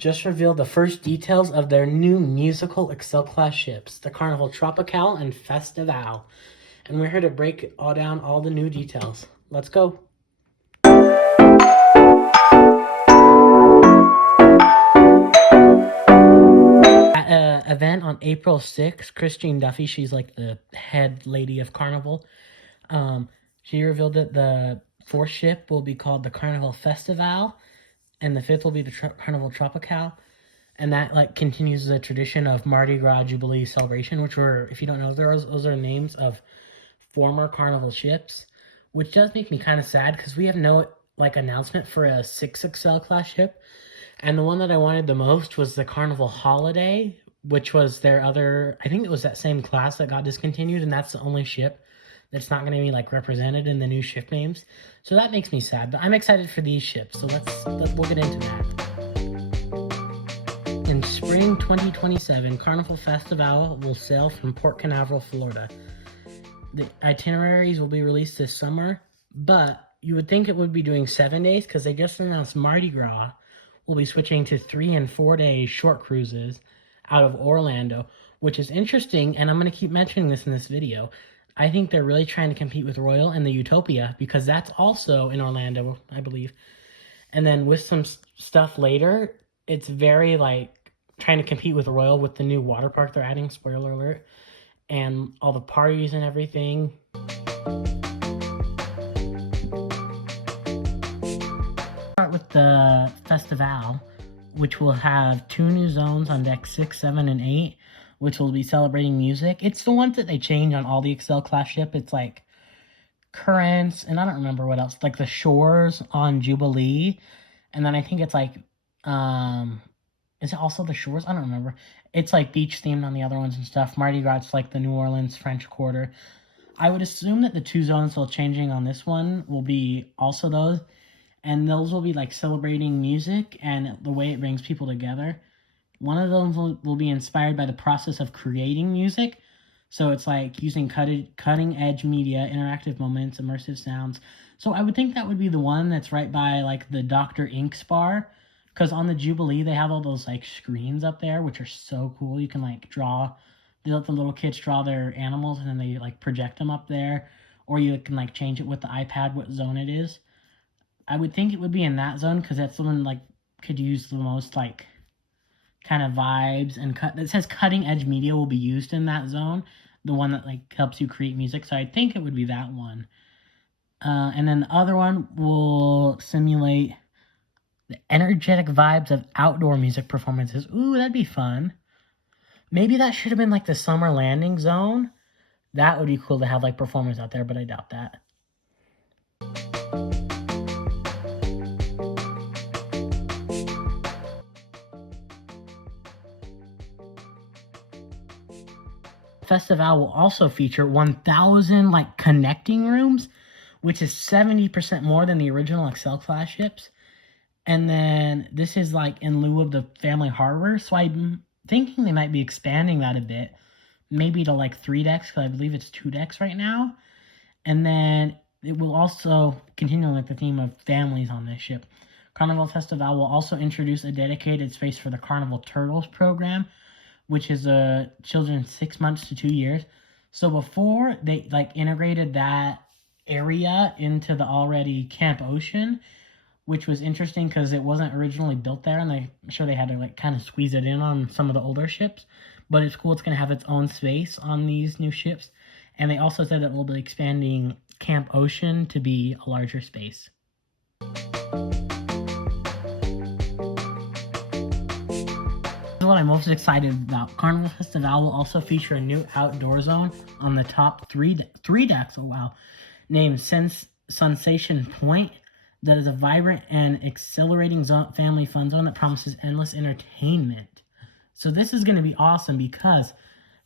just revealed the first details of their new musical Excel class ships, the Carnival Tropicale and Festivale. And we're here to break down all the new details. Let's go. At an event on April 6th, Christine Duffy, she's like the head lady of Carnival, she revealed that the fourth ship will be called the Carnival Festivale, and the fifth will be the Carnival Tropicale. And that like continues the tradition of Mardi Gras Jubilee celebration, which were, if you don't know, those are names of former Carnival ships, which does make me kind of sad because we have no like announcement for a 6XL class ship. And the one that I wanted the most was the Carnival Holiday, which was their other, I think it was that same class that got discontinued, and that's the only ship that's not going to be like represented in the new ship names. So that makes me sad, but I'm excited for these ships. So we'll get into that. In spring 2027, Carnival Festivale will sail from Port Canaveral, Florida. The itineraries will be released this summer, but you would think it would be doing 7 days because they just announced Mardi Gras will be switching to 3 and 4 day short cruises out of Orlando, which is interesting, and I'm going to keep mentioning this in this video. I think they're really trying to compete with Royal and the Utopia because that's also in Orlando, I believe. And then with some stuff later, it's very like trying to compete with Royal with the new water park they're adding, spoiler alert, and all the parties and everything. Start with the Festivale, which will have 2 new zones on deck 6, 7, and 8, which will be celebrating music. It's the ones that they change on all the Excel class ship. It's like Currents, and I don't remember what else, like the Shores on Jubilee, and then I think it's like, is it also the Shores? I don't remember. It's like beach themed on the other ones and stuff. Mardi Gras, it's like the New Orleans French Quarter. I would assume that the 2 zones they're changing on this one will be also those, and those will be like celebrating music and the way it brings people together. One of them will be inspired by the process of creating music. So it's like using cutting edge media, interactive moments, immersive sounds. So I would think that would be the one that's right by like the Dr. Ink's bar. Because on the Jubilee, they have all those like screens up there, which are so cool. You can like they let the little kids draw their animals and then they like project them up there. Or you can like change it with the iPad what zone it is. I would think it would be in that zone because that's the one like could use the most like kind of vibes and it says cutting edge media will be used in that zone, the one that like helps you create music. So I think it would be that one. And then the other one will simulate the energetic vibes of outdoor music performances. Ooh, that'd be fun. Maybe that should have been like the summer landing zone. That would be cool to have like performers out there, but I doubt that. Festival will also feature 1,000 like connecting rooms, which is 70% more than the original Excel class ships. And then this is like in lieu of the Family Harbor, so I'm thinking they might be expanding that a bit, maybe to like 3 decks, because I believe it's 2 decks right now. And then it will also continue like the theme of families on this ship. Carnival Festival will also introduce a dedicated space for the Carnival Turtles program, which is children 6 months to 2 years. So before they like integrated that area into the already Camp Ocean, which was interesting because it wasn't originally built there, and I'm sure they had to like kind of squeeze it in on some of the older ships. But it's cool; it's going to have its own space on these new ships, and they also said that we'll be expanding Camp Ocean to be a larger space. What I'm most excited about. Carnival Festival will also feature a new outdoor zone on the top three decks, named Sensation Point, that is a vibrant and exhilarating family fun zone that promises endless entertainment. So this is going to be awesome because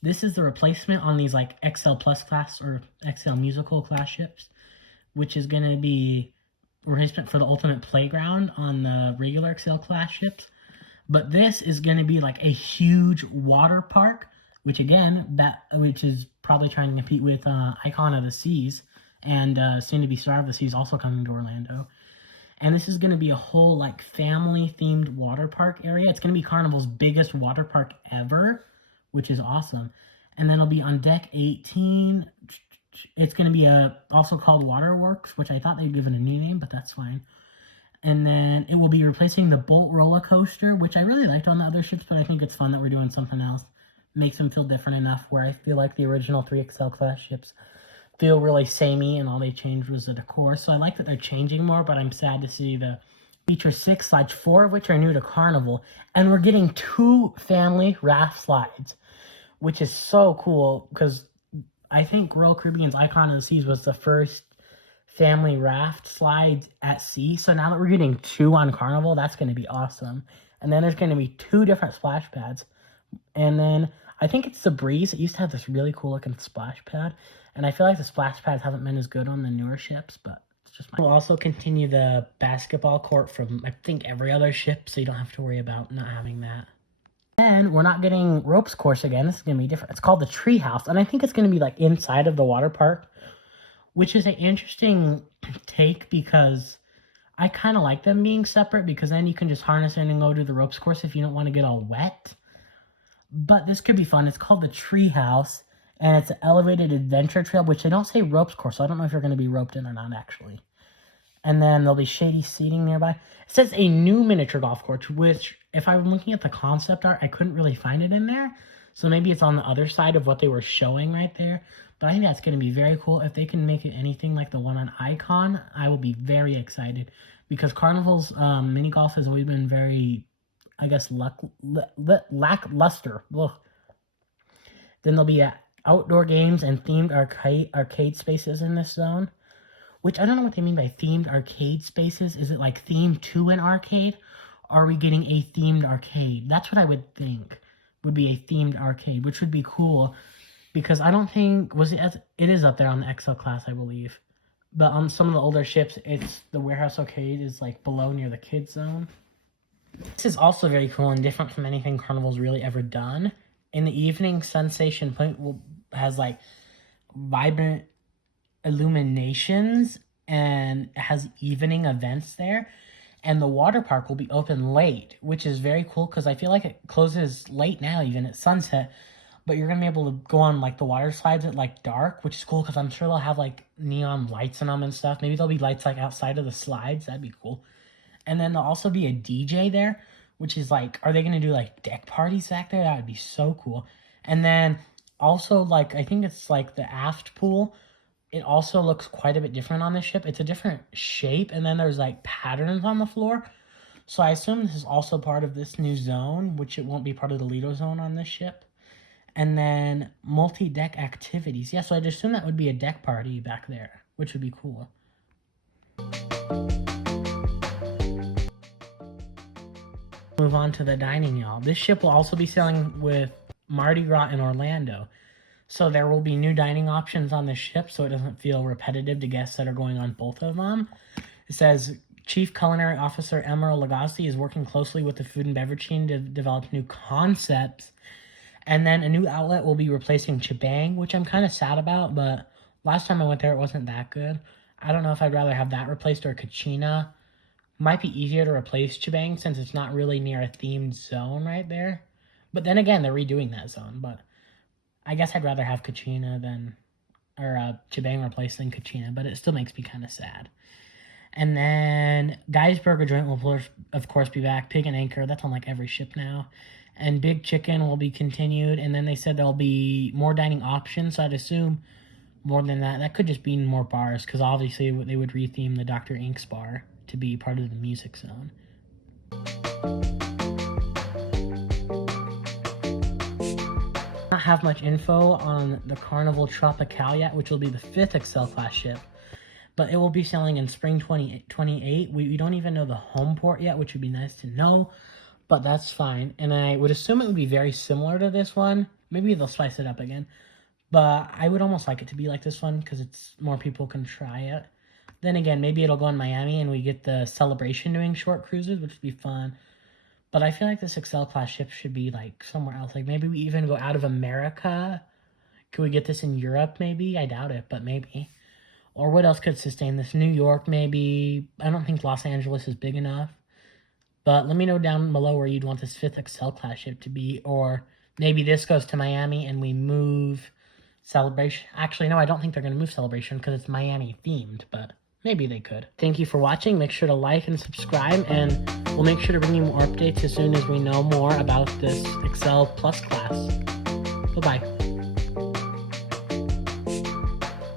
this is the replacement on these like XL Plus class or XL Musical class ships, which is going to be replacement for the Ultimate Playground on the regular XL class ships. But this is going to be like a huge water park, which again, which is probably trying to compete with Icon of the Seas and soon to be Star of the Seas also coming to Orlando. And this is going to be a whole like family themed water park area. It's going to be Carnival's biggest water park ever, which is awesome. And then it'll be on deck 18. It's going to be also called Waterworks, which I thought they'd given a new name, but that's fine. And then it will be replacing the Bolt roller coaster, which I really liked on the other ships, but I think it's fun that we're doing something else. Makes them feel different enough where I feel like the original 3XL class ships feel really samey, and all they changed was the decor. So I like that they're changing more, but I'm sad to see the feature 6 slides, 4 of which are new to Carnival. And we're getting 2 family raft slides, which is so cool because I think Royal Caribbean's Icon of the Seas was the first family raft slide at sea. So now that we're getting 2 on Carnival, that's going to be awesome. And then there's going to be 2 different splash pads. And then I think it's the Breeze. It used to have this really cool looking splash pad. And I feel like the splash pads haven't been as good on the newer ships, but it's just We'll also continue the basketball court from, I think, every other ship, so you don't have to worry about not having that. And we're not getting ropes course again. This is going to be different. It's called the Treehouse, and I think it's going to be like inside of the water park, which is an interesting take because I kind of like them being separate because then you can just harness in and go to the ropes course if you don't want to get all wet. But this could be fun. It's called the Treehouse, and it's an elevated adventure trail, which they don't say ropes course, so I don't know if you're going to be roped in or not, actually. And then there'll be shady seating nearby. It says a new miniature golf course, which, if I'm looking at the concept art, I couldn't really find it in there. So maybe it's on the other side of what they were showing right there. But I think that's going to be very cool. If they can make it anything like the one on Icon, I will be very excited. Because Carnival's mini golf has always been very, I guess, lackluster. Ugh. Then there'll be outdoor games and themed arcade spaces in this zone. Which I don't know what they mean by themed arcade spaces. Is it like themed to an arcade? Are we getting a themed arcade? That's what I would think would be a themed arcade, which would be cool. Because I don't think, it is up there on the XL class, I believe. But on some of the older ships, it's the warehouse arcade is like below near the kids zone. This is also very cool and different from anything Carnival's really ever done. In the evening, Sensation Point has like vibrant illuminations and has evening events there. And the water park will be open late, which is very cool because I feel like it closes late now, even at sunset. But you're going to be able to go on like the water slides at like dark, which is cool because I'm sure they'll have like neon lights in them and stuff. Maybe there'll be lights like outside of the slides. That'd be cool. And then there'll also be a DJ there, which is like, are they going to do like deck parties back there? That would be so cool. And then also like, I think it's like the aft pool. It also looks quite a bit different on this ship. It's a different shape, and then there's like patterns on the floor. So I assume this is also part of this new zone, which it won't be part of the Lido zone on this ship. And then multi-deck activities. Yeah, so I'd assume that would be a deck party back there, which would be cool. Move on to the dining, y'all. This ship will also be sailing with Mardi Gras in Orlando. So there will be new dining options on the ship, so it doesn't feel repetitive to guests that are going on both of them. It says, Chief Culinary Officer Emerald Lagasse is working closely with the food and beverage team to develop new concepts. And then a new outlet will be replacing Chibang, which I'm kind of sad about, but last time I went there, it wasn't that good. I don't know if I'd rather have that replaced or Kachina. Might be easier to replace Chibang since it's not really near a themed zone right there. But then again, they're redoing that zone, but I guess I'd rather have Kachina or Chibang replaced than Kachina, but it still makes me kind of sad. And then Guy's Burger Joint will, of course, be back. Pig and Anchor, that's on like every ship now. And Big Chicken will be continued. And then they said there'll be more dining options, so I'd assume more than that. That could just be more bars, because obviously they would retheme the Dr. Ink's bar to be part of the music zone. Not have much info on the Carnival Tropicale yet, which will be the 5th XL class ship. But it will be sailing in spring 2028. We don't even know the home port yet, which would be nice to know. But that's fine. And I would assume it would be very similar to this one. Maybe they'll spice it up again. But I would almost like it to be like this one because it's more people can try it. Then again, maybe it'll go in Miami and we get the Celebration doing short cruises, which would be fun. But I feel like this XL class ship should be like somewhere else. Like maybe we even go out of America. Could we get this in Europe maybe? I doubt it, but maybe. Or what else could sustain this? New York, maybe. I don't think Los Angeles is big enough. But let me know down below where you'd want this 5th Excel class ship to be. Or maybe this goes to Miami and we move Celebration. Actually, no, I don't think they're going to move Celebration because it's Miami themed, but maybe they could. Thank you for watching. Make sure to like and subscribe, and we'll make sure to bring you more updates as soon as we know more about this Excel Plus class. Bye-bye.